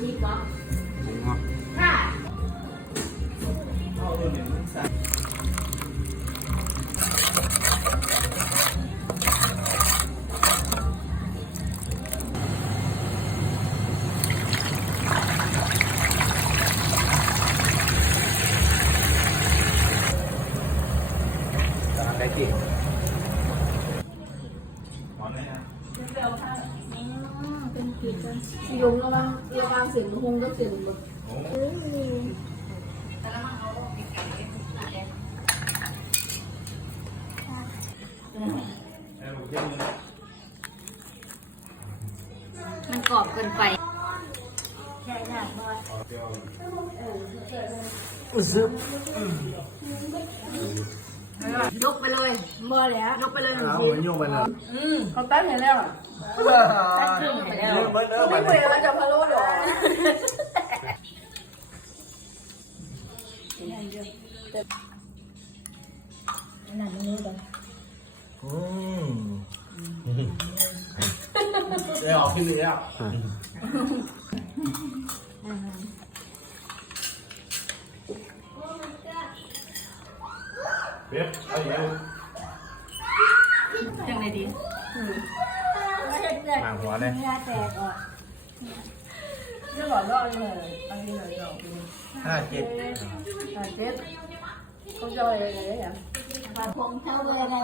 ชิปวะงัวค่ะตามได้กี่ เป็นกิจกันยงระวังระวังเสียงหงก็เสียงแบบมันกรอบเกินไปอุ้ซึบ ยกไปเลยบ่แล้วยกไปเลยเอามันยุ่งไปเลยอืมเขาแป๊บเห็นแล้วลืมเบิร์ดเออไปไม่เลคุยยแล้วจะพะโล้หรออืมเดี๋ยวออกขึ้นเลยอะ เบ๊บเอาอย่างนี้ยังไงดีหางหัวเลยเรื่องหลอดรอดเลยบางทีหน่อยสองปีห้าเจ็ดอ่าเจ็ดเขาจอยอะไรอย่างผมเท่าเลยนะ